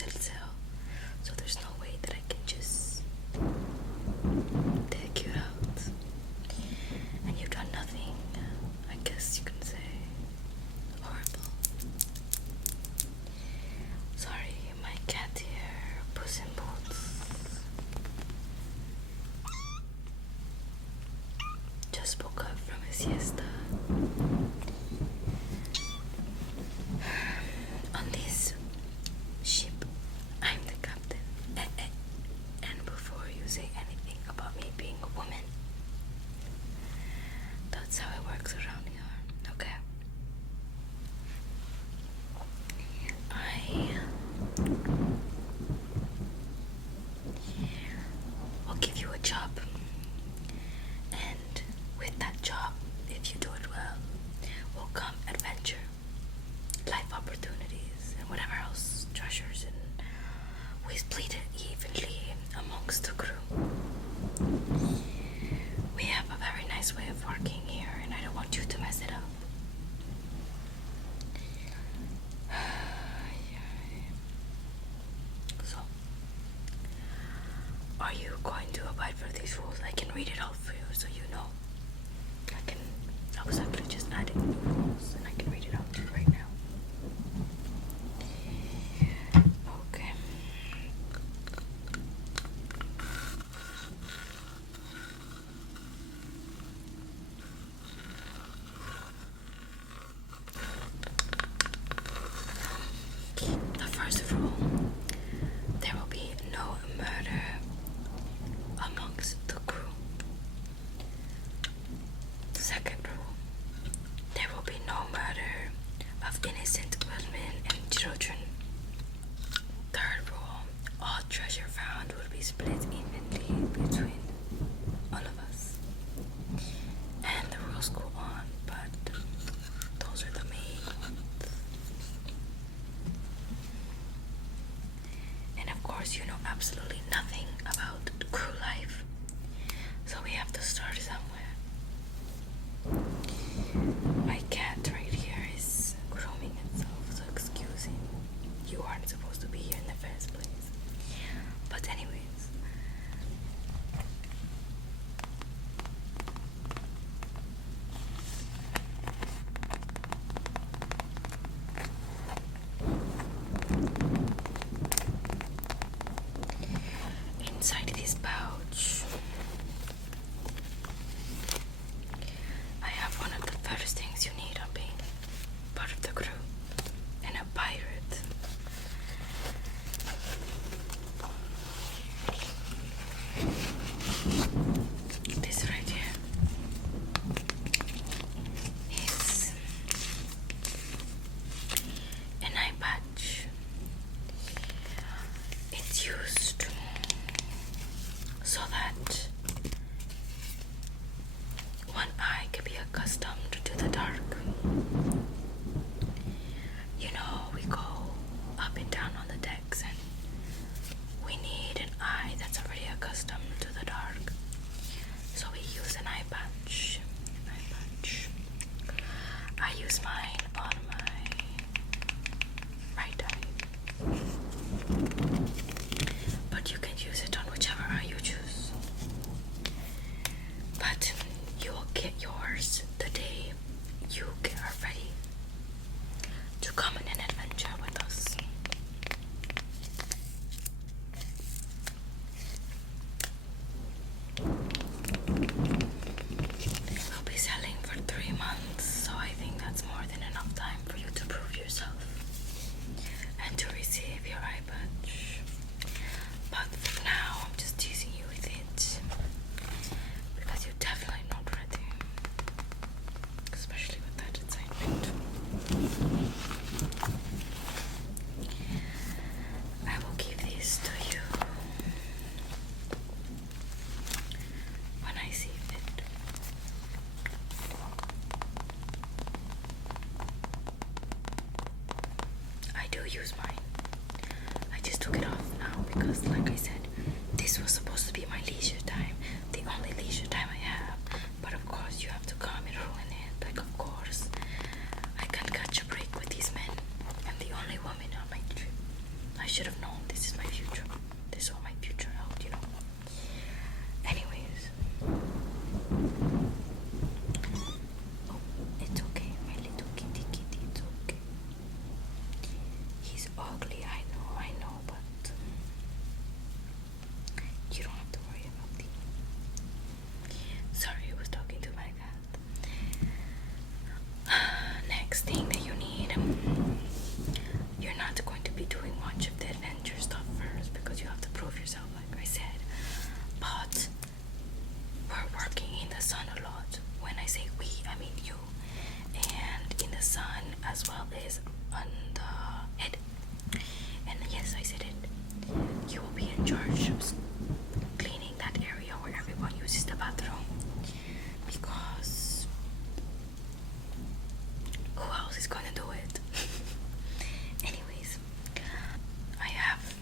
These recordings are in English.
set sail. So there's no way that I can just take you out. And you've done nothing, I guess you can say, horrible. Sorry, my cat here, Puss in Boots, just woke up from his siesta. On this ship, I'm the captain. And before you say anything about me being a woman, that's how it works around here, okay? I'll give you a job, and with that job, if you do it well, will come adventure, life opportunities, and whatever else, treasures, and we split it evenly amongst the crew. We have a very nice way of working here, and I don't want you to mess it up. So, are you going to abide by these rules? I can read it out for you so you know. I was actually just adding new rules, and I can read it out to you right now. Okay. The first rule, there will be no murder amongst the crew. The second rule, there will be no murder of innocent women and children. Third rule, all treasure found will be split evenly between all of us. And the rules go on, but those are the main ones. And of course, you know absolutely nothing about crew life, so we have to start somewhere. My cat right here is grooming itself, so excuse him. You aren't supposed to be here in the first place. But anyways, inside this pouch, I have one of the first things you need on being part of the crew and a pirate. This right here is an eye patch. It's used so that one eye can be accustomed to the dark. You know, we go up and down on the decks, and we need an eye that's already accustomed to the dark. So we use an eye patch. I use mine on my right eye, but you can use it on whichever eye you choose. But you will get yours the day you are ready to come on an adventure with us. We'll be sailing for 3 months, so I think that's more than enough time for you to prove yourself and to receive your eye patch. But for now, I'm just teasing you with it because you're definitely not ready, especially with that excitement. I will give this to you when I see fit. I do use mine. I just took it off now because, like I said, this was supposed to be my leisure time, the only leisure time I have. But of course, you have to come and ruin it. Like, of course, I can't catch a break with these men. I'm the only woman on my trip. I should have known. This is my future. This is all my future held, you know. Anyways. Oh, it's okay, my little kitty, it's okay. He's ugly, I know, but you don't have to worry about him. Sorry, I was talking to my cat. Next thing that you need, you're not going to be doing much of the adventure stuff first because you have to prove yourself, like I said. But we're working in the sun a lot. When I say we, I mean you. And in the sun as well as on the head. And yes, I said it. You will be in charge of cleaning that area where everyone uses the bathroom. Because who else is gonna do it? Anyways, I have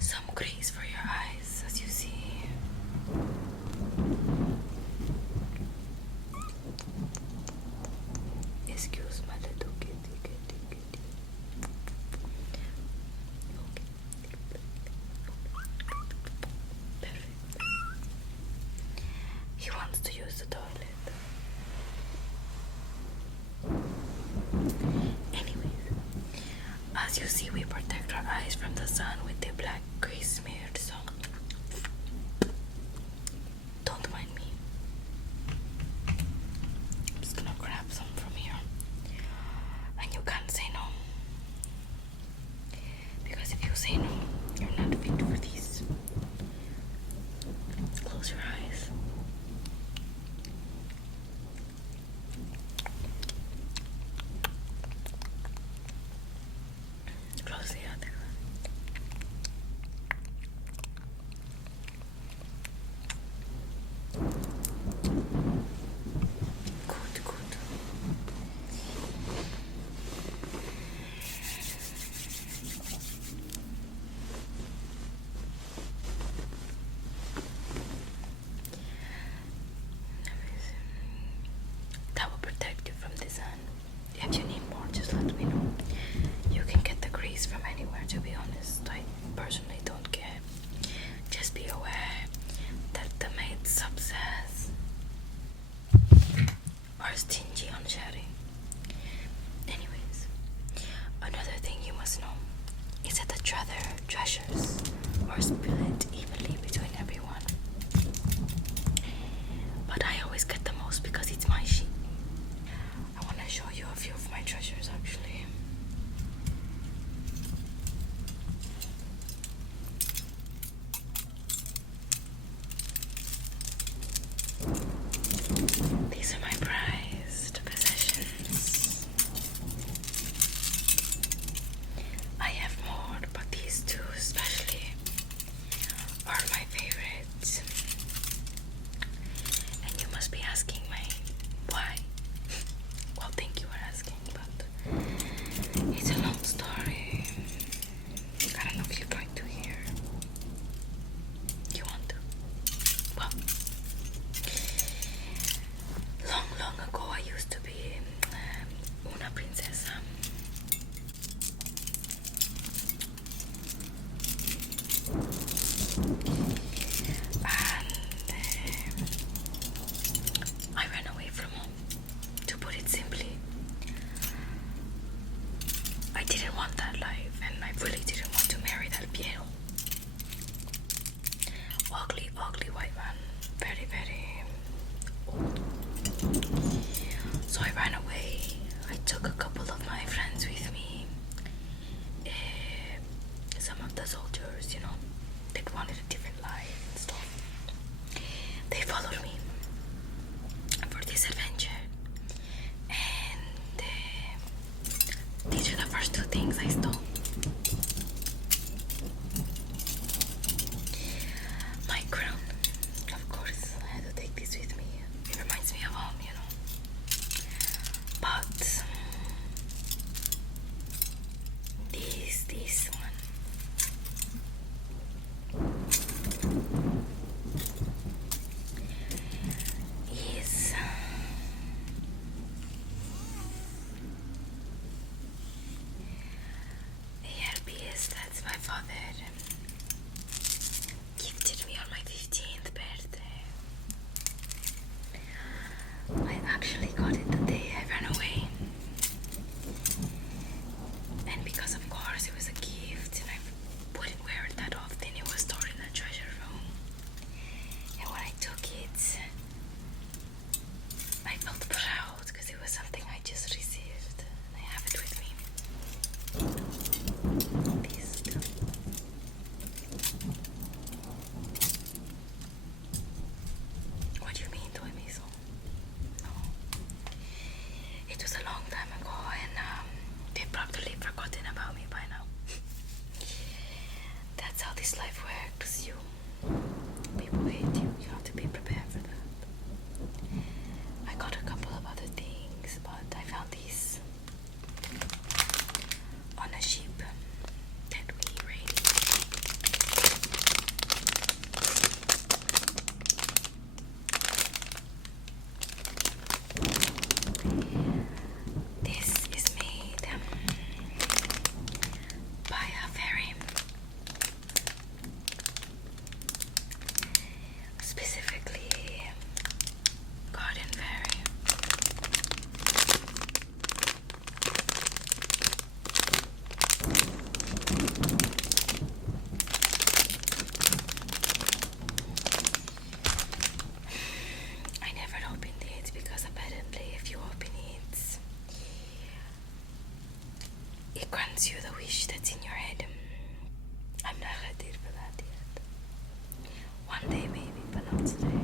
some grease for your eyes, as you see. Excuse my little kitty. Okay. Perfect. He wants to use the toilet. Anyways, as you see, we protect our eyes from the sun with the black grease smeared, so don't mind me. I'm just gonna grab some from here. And you can't say no. Because if you say no, you're not fit for this. Close your eyes. Close the other. Good. That will protect you from the sun. If you need more, just let me know. You can get the grease from anywhere, to be honest. I personally don't care. Just be aware that the maid subsets are stingy on sharing. Anyways, another thing you must know is that the treasures are split evenly between everyone. But I always get the most because it's my sheep. I want to show you a few of my treasures, actually. These are my prized possessions. I have more, but these two especially are my favorites. And you must be asking me why. Well, thank you for asking, but it's a long story. I don't know if you're going to hear. You want to? Well, long ago I used to be una princesa. And I ran away from home. To put it simply, I didn't want that life, and I really didn't want to marry that viejo. Ugly white man. Very old. So I ran away. I took a couple of my friends with me. Some of the soldiers, they wanted a different life and stuff. They followed me for this adventure. And these are the first two things I stole. My crown. Of course, I had to take this with me. It reminds me of home, But this one. Is mother gifted me on my 15th birthday. I actually got it the day I ran away. And because of course it was a gift and I wouldn't wear it that often, it was stored in the treasure room. And when I took it, I felt proud because it was something I just received. And I have it with me. This too. What do you mean, do I miss? No. It was a long time ago and they've probably forgotten about me by now. That's how this life works. People hate you. You have to be prepared for that. I got a couple of other things, but I found these on a ship that we raided. This is made by a fairy, specifically garden fairy. I never opened it because apparently if you open it, it grants you the wish that's in your head. I'm not ready for that yet. One day maybe, but not today.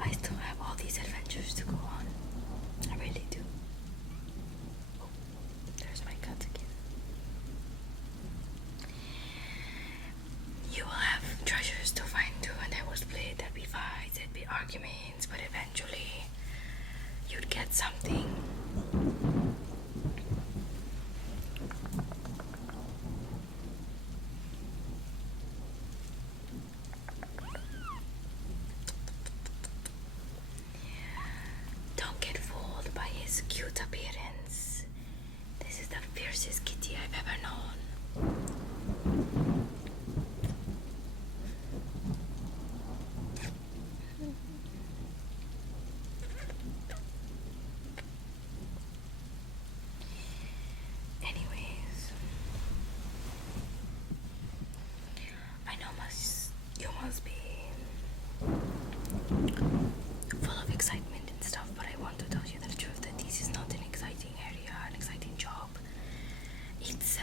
I still have all these adventures to go on. I really do. Oh, there's my cat again. You will have treasures to find too, and there was play, there'd be fights, there'd be arguments, but eventually you'd get something. Don't get fooled by his cute appearance. This is the fiercest kitty I've ever known. Anyways, I know you must be full of excitement and stuff, but I want to tell you the truth that this is not an exciting area, an exciting job. It's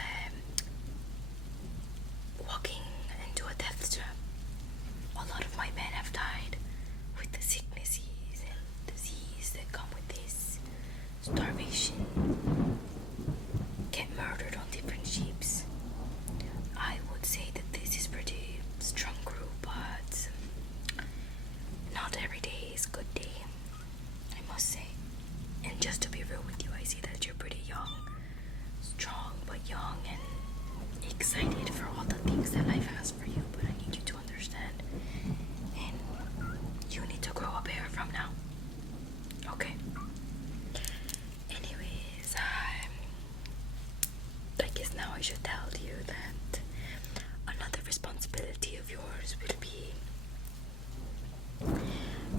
walking into a death trap. A lot of my men have died with the sicknesses and disease that come with this. Starvation, get murdered on different ships. I would say that this is pretty strong group, but not every day is a good day, I must say. And just to be real with you, I see that you're pretty young, strong but young, and excited for all the things that life has for you, but I need you to understand, and you need to grow a pair from now, okay? Anyways, I guess now I should tell you that another responsibility of yours will be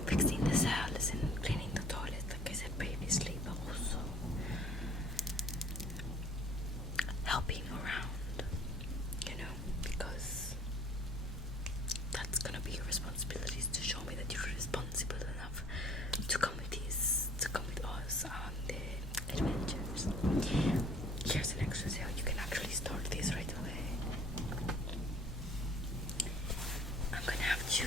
fixing the cells and cleaning the toilet, like I said previously, but also helping around, because that's gonna be your responsibilities, to show me that you're responsible enough to come with us on the adventures. Here's an extra sale. You can actually start this right away. I'm gonna have to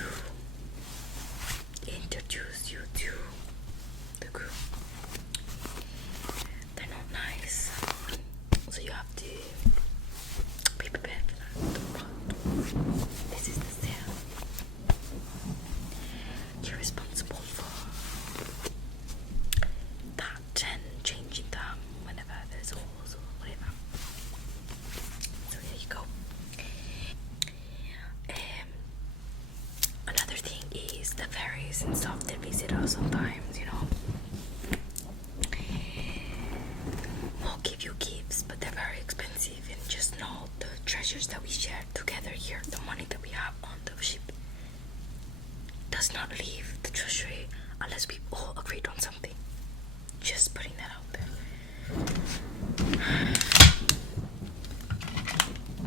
introduce you to the group. They're not nice, so you have to be prepared for that. But this is the sale. You're responsible for that and changing them whenever there's holes or whatever. So there you go. Another thing is the fairies and stuff that visit us sometimes, will give you gifts, but they're very expensive, and just know the treasure treasures that we share together here, the money that we have on the ship, does not leave the treasury unless we all agreed on something. Just putting that out there.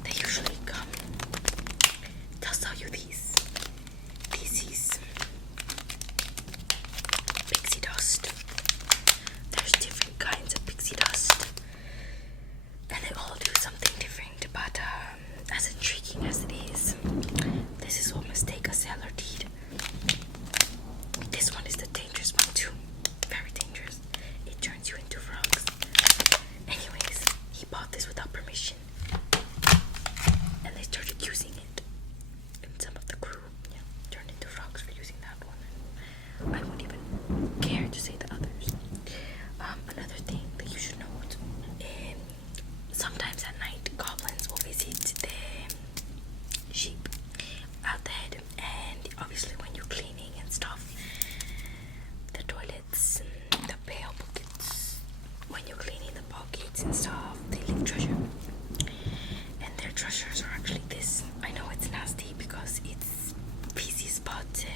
They usually come. They'll sell you these pixie dust. There's different kinds of pixie dust, and they all do something different. But as intriguing as it is, this is what mistake a seller did. This one is the dangerous one too. Very dangerous. It turns you into frogs. Anyways, he bought this without permission, and they started using it. And some of the crew, turned into frogs for using that one. I wouldn't even care to say the others. Another thing that you should note: sometimes at night, goblins will visit the sheep out the head, and obviously when you're cleaning and stuff, the toilets, the pail buckets, when you're cleaning the pockets and stuff, they leave treasure. And their treasures are actually this. I know it's nasty because it's feces, but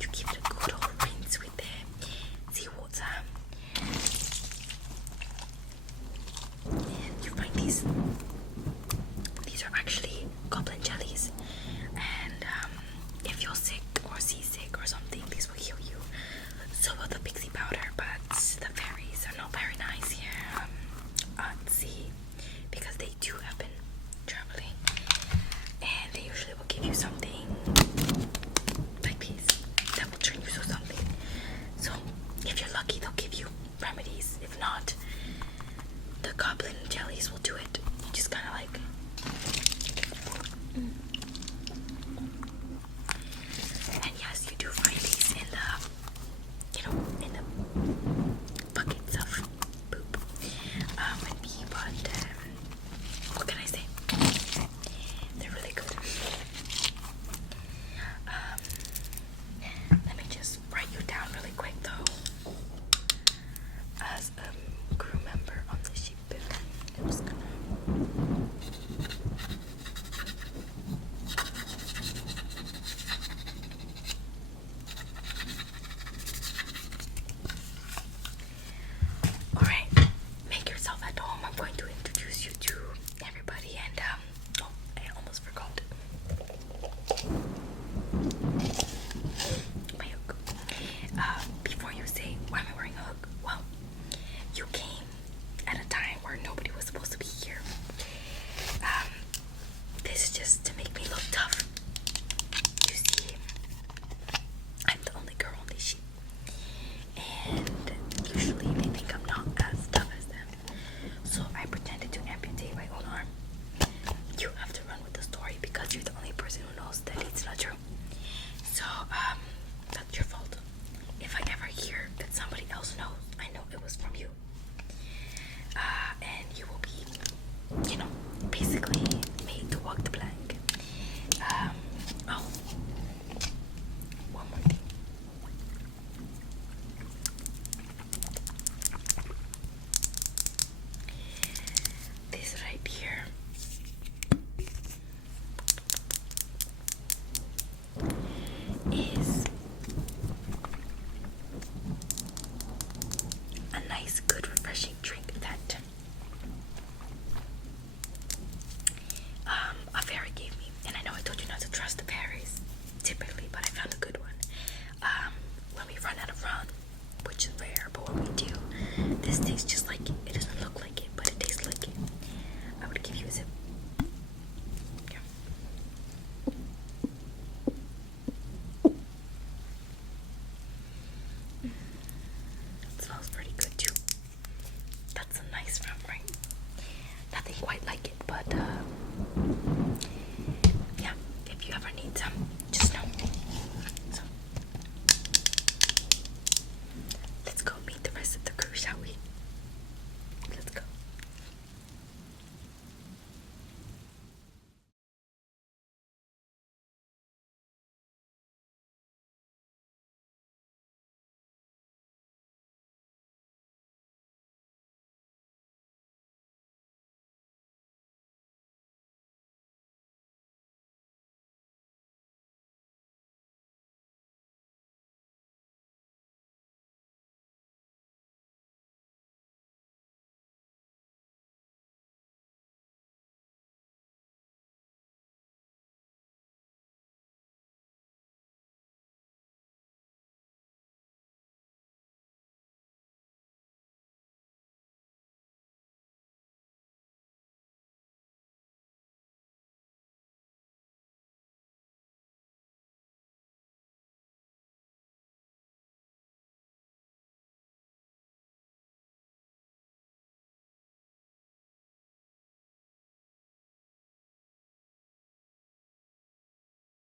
you give it a good old rinse with the seawater. And you find these. These are actually goblin jellies. And if you're sick or seasick or something, these will heal you. So will the pixie powder, but the fairies are not very nice here at sea because they do happen traveling. And they usually will give you something like this that will turn you to something. So if you're lucky, they'll give you remedies. If not, the goblin jellies will do it. You just kind of like and yes, you do find these in the in the buckets of poop and pee, but what can I say? They're really good. Let me just write you down really quick though. As a crew member on the ship, I'm just gonna alright, make yourself at home. I'm going to introduce you to everybody, and oh, I almost forgot my hook. Before you say, why am I wearing a hook? Well, you came at a time where nobody was supposed to be here. This is just to make me look tough. You see, I'm the only girl on this ship, and usually they think I'm not as tough as them. So I pretended to amputate my own arm. You have to run with the story because you're the only person who knows that it's not true. So that's your fault. If I ever hear that somebody else knows, I know it was from you. And you will be, basically made to walk the plank. Oh, one more thing. This right here is a nice, good, refreshing drink that a fairy gave me. And I know I told you not to trust the fairies typically, but I found a good one. When we run out of rum, which is rare, but when we do, this tastes just like it. It doesn't look like it, but it tastes like it. I would give you a sip. Yeah. It smells pretty good too. That's a nice rum, right? Nothing quite like it, but